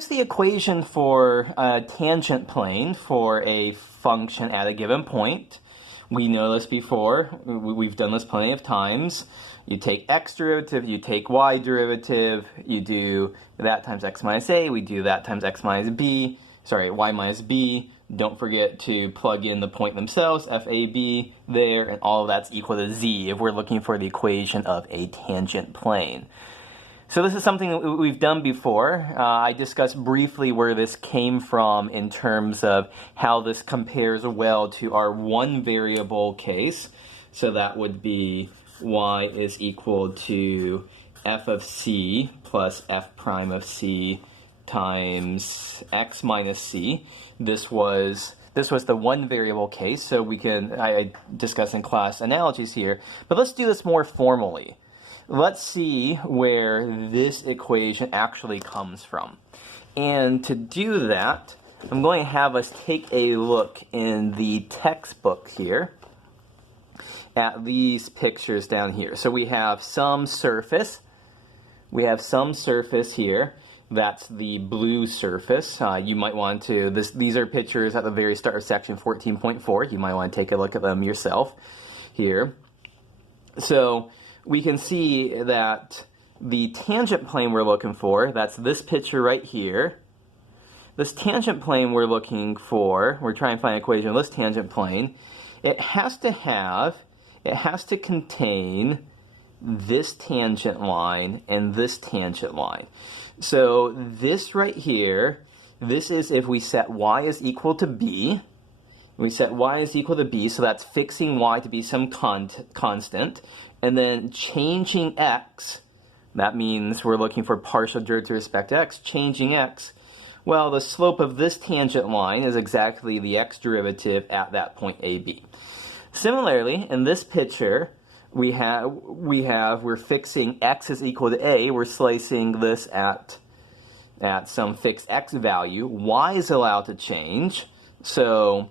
Here's the equation for a tangent plane for a function at a given point. We know this before. We've done this plenty of times. You take x derivative, you take y derivative, you do that times x minus a, we do that times x minus b, y minus b. Don't forget to plug in the point themselves, fab there, and all of that's equal to z if we're looking for the equation of a tangent plane. So this is something that we've done before. I discussed briefly where this came from in terms of how this compares well to our one variable case. So that would be y is equal to f of c plus f prime of c times x minus c. This was the one variable case, so I discussed in class analogies here, but let's do this more formally. Let's see where this equation actually comes from. And to do that, I'm going to have us take a look in the textbook here at these pictures down here. So we have some surface. We have some surface here. That's the blue surface. You might want to, these are pictures at the very start of section 14.4. You might want to take a look at them yourself here. So we can see that the tangent plane we're looking for, that's this picture right here. This tangent plane we're looking for, we're trying to find an equation of this tangent plane. It has to contain this tangent line and this tangent line. So this right here, this is if we set y is equal to b. We set y is equal to b, so that's fixing y to be some constant. And then changing x, that means we're looking for partial derivative with respect to x. Changing x, well, the slope of this tangent line is exactly the x derivative at that point AB. Similarly, in this picture, we're fixing x is equal to a. We're slicing this at some fixed x value. Y is allowed to change, so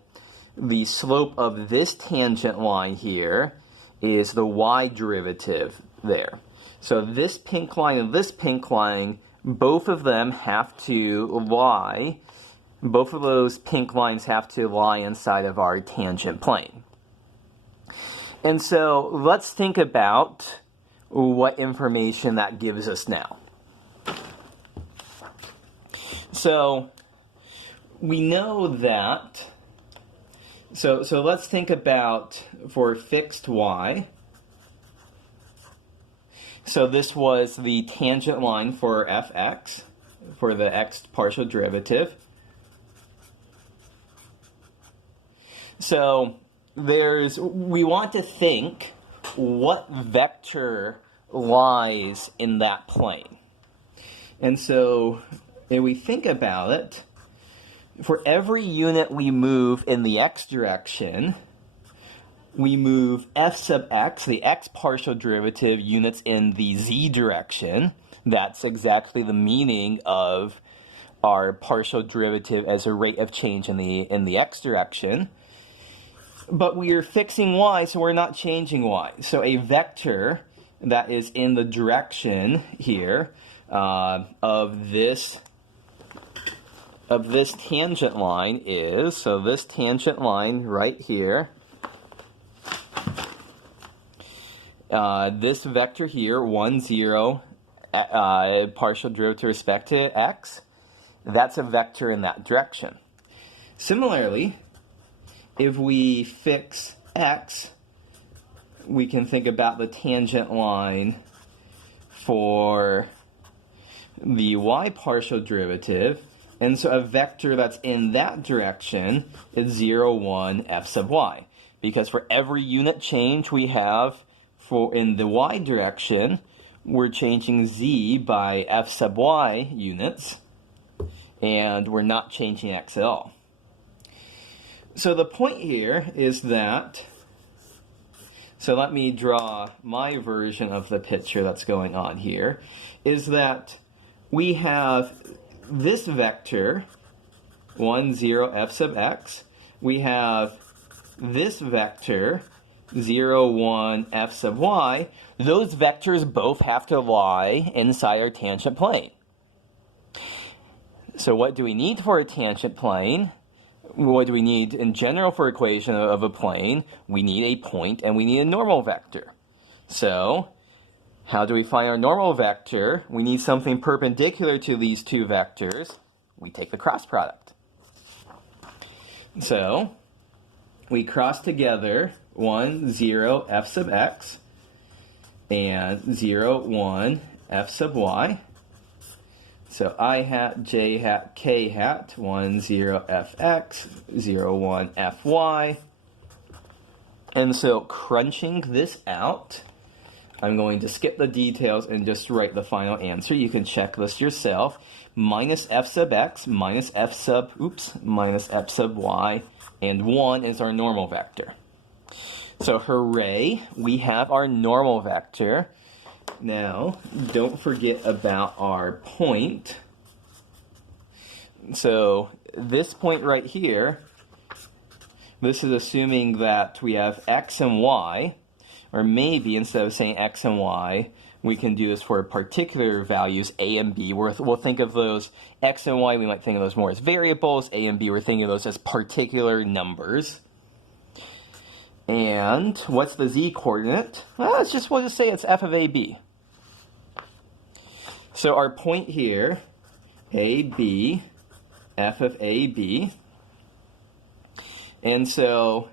the slope of this tangent line here is the y derivative there. So this pink line and this pink line, both of them have to lie, both of those pink lines have to lie inside of our tangent plane. And so let's think about what information that gives us now. So we know that, so let's think about for fixed y. So this was the tangent line for fx, for the x partial derivative. So we want to think what vector lies in that plane. And so if we think about it, for every unit we move in the x direction, we move f sub x, the x partial derivative, units in the z direction. That's exactly the meaning of our partial derivative as a rate of change in the x direction. But we are fixing y, so we're not changing y. So a vector that is in the direction here of this tangent line is, so this tangent line right here, this vector here, 1, 0, partial derivative with respect to x, that's a vector in that direction. Similarly, if we fix x, we can think about the tangent line for the y partial derivative. And so a vector that's in that direction is 0, 1, f sub y. Because for every unit change we have in the y direction, we're changing z by f sub y units, and we're not changing x at all. So the point here is that, so let me draw my version of the picture that's going on here, is that we have this vector, 1, 0, f sub x. We have this vector, 0, 1, f sub y. Those vectors both have to lie inside our tangent plane. So what do we need for a tangent plane? What do we need in general for equation of a plane? We need a point and we need a normal vector. So how do we find our normal vector? We need something perpendicular to these two vectors. We take the cross product. So we cross together 1, 0, f sub x and 0, 1, f sub y. So I hat, j hat, k hat, 1, 0, fx, 0, 1, fy. And so crunching this out, I'm going to skip the details and just write the final answer. You can check this yourself. Minus f sub x, minus f sub y, and 1 is our normal vector. So hooray, we have our normal vector. Now, don't forget about our point. So this point right here, this is assuming that we have x and y, or maybe instead of saying x and y, we can do this for particular values, a and b. We'll think of those, x and y, we might think of those more as variables. A and b, we're thinking of those as particular numbers. And what's the z coordinate? Well, we'll just say it's f of ab. So our point here, ab, f of ab. And so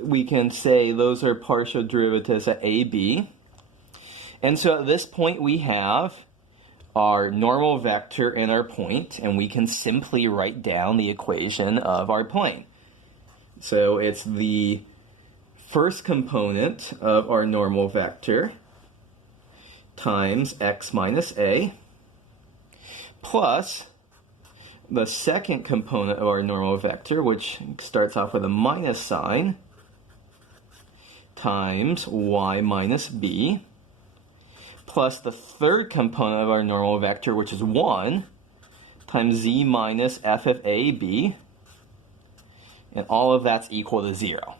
we can say those are partial derivatives at ab. And so at this point we have our normal vector and our point, and we can simply write down the equation of our plane. So it's the first component of our normal vector times x minus a plus the second component of our normal vector, which starts off with a minus sign, times y minus b, plus the third component of our normal vector, which is 1, times z minus f of ab, and all of that's equal to 0.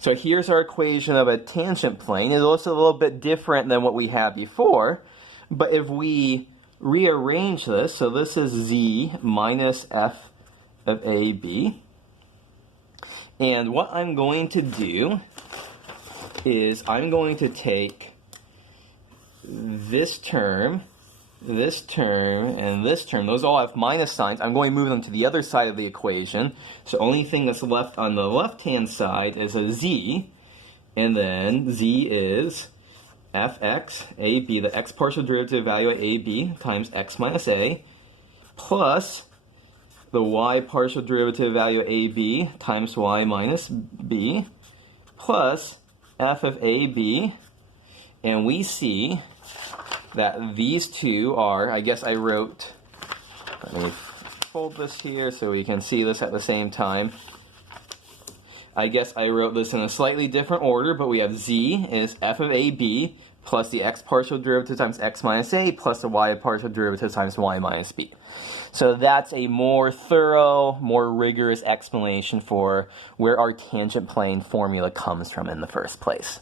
So here's our equation of a tangent plane. It's also a little bit different than what we had before, but if we rearrange this, so this is z minus f of ab, and what I'm going to do is I'm going to take this term, and this term, those all have minus signs. I'm going to move them to the other side of the equation. So only thing that's left on the left-hand side is a z, and then z is fx, ab, the x partial derivative value at ab times x minus a, plus the y partial derivative value at ab times y minus b, plus f of ab, and we see that these two are, I guess I wrote, let me fold this here so we can see this at the same time. I guess I wrote this in a slightly different order, but we have z is f of ab plus the x partial derivative times x minus a plus the y partial derivative times y minus b. So that's a more thorough, more rigorous explanation for where our tangent plane formula comes from in the first place.